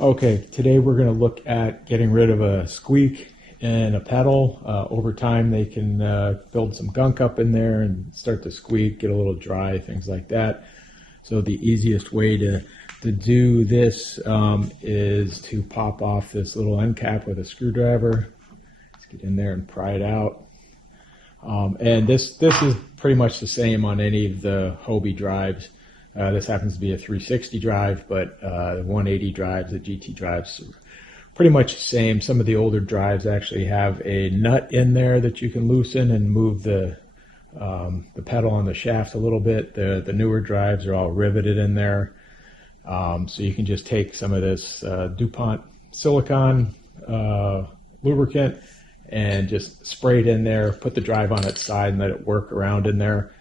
Okay, today we're going to look at getting rid of a squeak and a pedal. Over time they can build some gunk up in there and start to squeak, get a little dry, things like that. So the easiest way to do this is to pop off this little end cap with a screwdriver. Let's get in there and pry it out. And this is pretty much the same on any of the Hobie drives. This happens to be a 360 drive, but the 180 drives, the GT drives, are pretty much the same. Some of the older drives actually have a nut in there that you can loosen and move the pedal on the shaft a little bit. The newer drives are all riveted in there. So you can just take some of this DuPont silicone lubricant and just spray it in there, put the drive on its side and let it work around in there.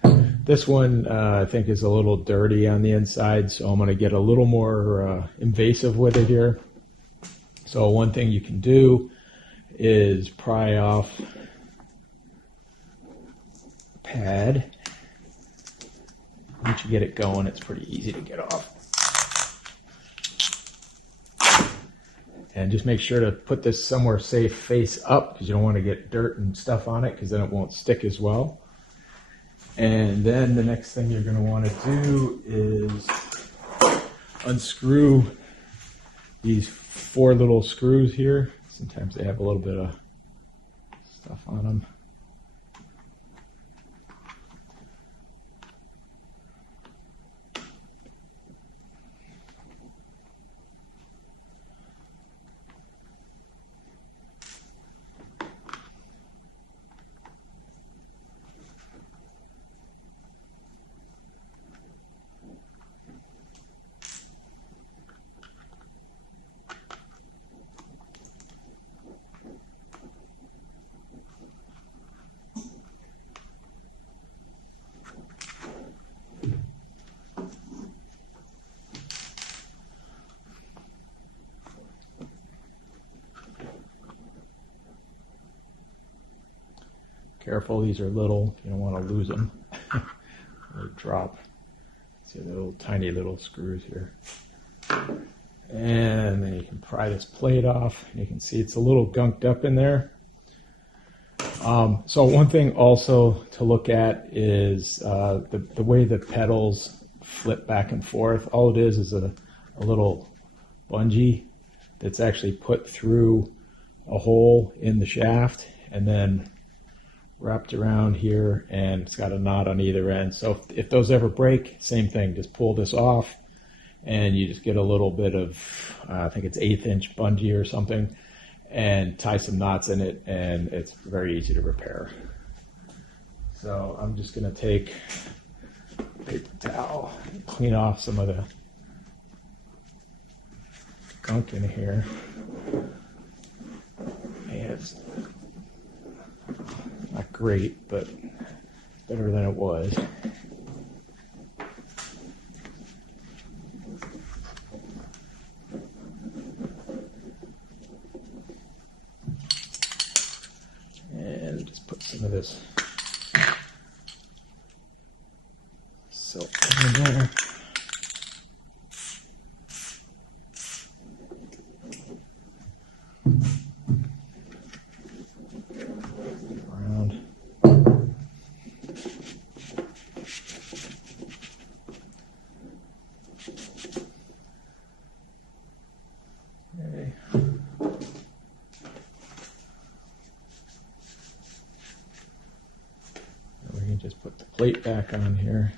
This one I think is a little dirty on the inside, so I'm going to get a little more invasive with it here. So one thing you can do is pry off the pad. Once you get it going, it's pretty easy to get off. And just make sure to put this somewhere safe face up, because you don't want to get dirt and stuff on it, because then it won't stick as well. And then the next thing you're going to want to do is unscrew these 4 little screws here. Sometimes they have a little bit of stuff on them. Careful, these are little, you don't want to lose them. They drop. See the little tiny little screws here. And then you can pry this plate off. You can see it's a little gunked up in there. So one thing also to look at is the way the pedals flip back and forth. All it is a little bungee that's actually put through a hole in the shaft and then wrapped around here, and it's got a knot on either end. So if those ever break, same thing, just pull this off and you just get a little bit of, I think it's 1/8 inch bungee or something, and tie some knots in it, and it's very easy to repair. So I'm just going to take a paper towel and clean off some of the gunk in here. And it's not great, but better than it was. And just put some of this silk in there. Okay. And we can just put the plate back on here.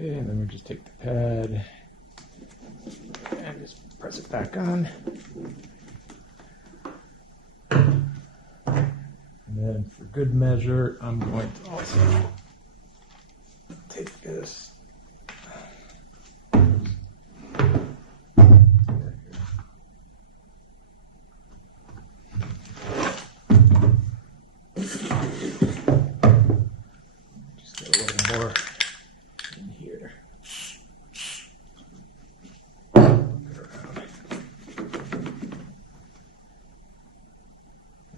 Okay, and then we just take the pad and just press it back on. And then for good measure, I'm going to also take this. Just get a little more in here.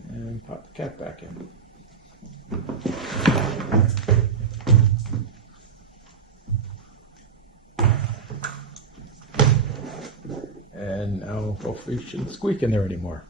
And pop the cap back in. And now hopefully it shouldn't squeak in there anymore.